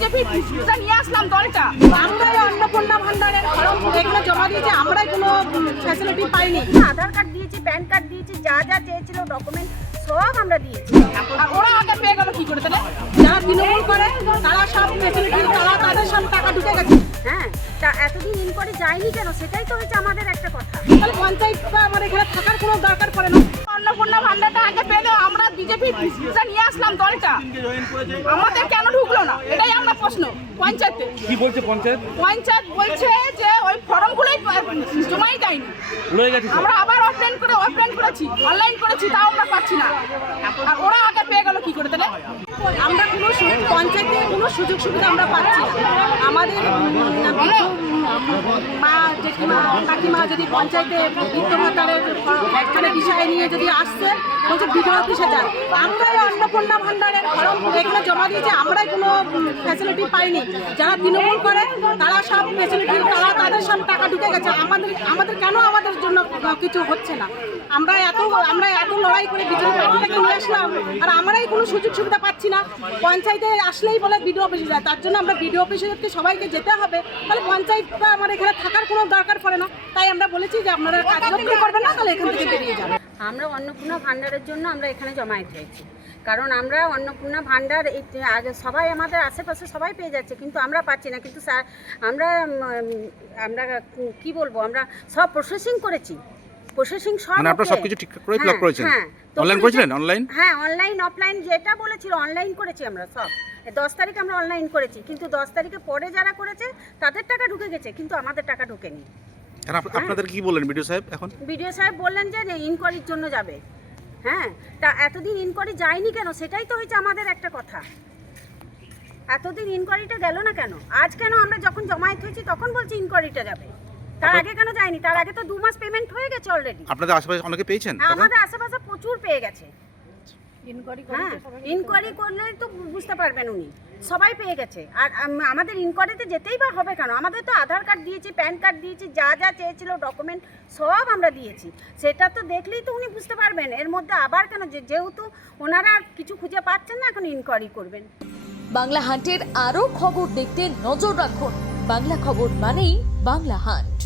BJP নিয়ে আসলাম দলটা। আমরাই অন্নপূর্ণা ভান্ডারের ফর্ম এখানে জমা দিয়েছি, আমরাই কোনো ফ্যাসিলিটি পাইনি। আধার কার্ড দিয়েছি, প্যান কার্ড দিয়েছি, যা যা চেয়েছিল ডকুমেন্ট সব আমরা দিয়েছি। আর ওরা আগে পেয়ে গেল কি করে তাহলে? যারা তৃণমূল করে তারা সব ফ্যাসিলিটি, তাদের সব টাকা ঢুকে গেছে। হ্যাঁ, তা এতদিন ইনকোয়ারি যায়নি কেন, সেটাই তো হচ্ছে আমাদের একটা কথা। তাহলে পঞ্চায়েত বা আমার এখানে থাকার কোনো দরকার পড়ে না। অন্নপূর্ণা ভান্ডারটা আগে পেলে আমরা বিজেপি নিয়ে আসলাম দলটা, আমাদের কেন ঢুকলো না এটাই আমরা প্রশ্ন। পঞ্চায়েতে কি বলছে পঞ্চায়েত? পঞ্চায়েত বলছে যে ওই ফর্মগুলোই জমাই দেয়নি, রয়ে গেছে। আমরা আবার অফলাইন করেছি, অনলাইন করেছি, তাও আমরা পাচ্ছি না। আর ওরা আগে পেয়ে গেল কি করে তাহলে? আমরা কোনো পঞ্চায়েতে কোনো সুযোগ সুবিধা আমরা পাচ্ছি না। আমাদের মা জেঠিমা কাকিমা যদি পঞ্চায়েতে বৃদ্ধ ভাতারের মানে বিষয় নিয়ে যদি আসছে, বলছে বিডিও অফিসে যান। আমরাই অন্নপূর্ণা ভান্ডারের ফর্ম এখানে জমা দিয়েছি, আমরাই কোনো ফ্যাসিলিটি পাইনি। যারা তৃণমূল করে তারা সব ফ্যাসিলিটি, তাদের সব টাকা ঢুকে গেছে। আমাদের কেন আমাদের জন্য কিছু হচ্ছে না? আমরা এত লড়াই করে বিজেপি পার্টিটাকে নিয়ে আসলাম, আর আমরাই কোনো সুযোগ সুবিধা পাচ্ছি না। পঞ্চায়েতে আসলেই বলে বিডিও অফিসে যায়, তার জন্য আমরা বিডিও অফিসে সবাইকে যেতে হবে। তাহলে পঞ্চায়েত বা আমার এখানে থাকার কোনো দরকার পড়ে না। তাই আমরা বলেছি যে আপনারা কাজ করতে পারবেন না, তাহলে এখান থেকে বেরিয়ে যাবেন। আমরা অন্নপূর্ণা ভান্ডারের জন্য আমরা এখানে জমায়েত হয়েছি, কারণ আমরা অন্নপূর্ণা ভান্ডার এই আগে সবাই আমাদের আশেপাশে সবাই পেয়ে যাচ্ছে, কিন্তু আমরা পাচ্ছি না। কিন্তু স্যার আমরা কি বলবো, আমরা সব প্রসেসিং করেছি, প্রসেসিং সব মানে আপনারা সবকিছু ঠিকঠাক করে ফিল আপ করেছেন? হ্যাঁ, অনলাইন করেছিলেন? অনলাইন? হ্যাঁ, অনলাইন অফলাইন যেটা বলেছিল অনলাইন করেছি আমরা সব। 10 তারিখ আমরা অনলাইন করেছি, কিন্তু 10 তারিখে পরে যারা করেছে তাদের টাকা ঢুকে গেছে, কিন্তু আমাদের টাকা ঢোকেনি। আপনাদের কি বললেন বিডিও সাহেব? এখন বিডিও সাহেব বললেন যে ইনকোয়ারির জন্য যাবে। হ্যাঁ, তা এতদিন ইনকোয়ারি যায়নি কেন, সেটাই তো হচ্ছে আমাদের একটা কথা। এতদিন ইনকোয়ারিটা গেল না কেন? আজ কেন আমরা যখন জমায়েত হয়েছি তখন বলছি ইনকোয়ারিটা যাবে, তার আগে কেন যায়নি? তার আগে তো 2 মাস পেমেন্ট হয়ে গেছে অলরেডি। আপনাদের আশেপাশে অনেকে পেয়েছেন? হ্যাঁ, আমাদের আশেপাশে প্রচুর পেয়ে গেছে। ইনকোয়ারি করলে তো বুঝতে পারবেন, উনি সবাই পেয়ে গেছে। আর আমাদের ইনকোয়ারিতে যেতেই বা হবে কেন? আমাদের তো আধার কার্ড দিয়েছি, প্যান কার্ড দিয়েছি, যা যা চেয়েছিল ডকুমেন্ট সব আমরা দিয়েছি। সেটা তো দেখলেই তো উনি বুঝতে পারবেন। এর মধ্যে আবার কেন, যেহেতু ওনারা আর কিছু খুঁজে পাচ্ছেন না, এখন ইনকোয়ারি করবেন। বাংলা হান্টের আরও খবর দেখতে নজর রাখুন। বাংলা খবর মানেই বাংলা হান্ট।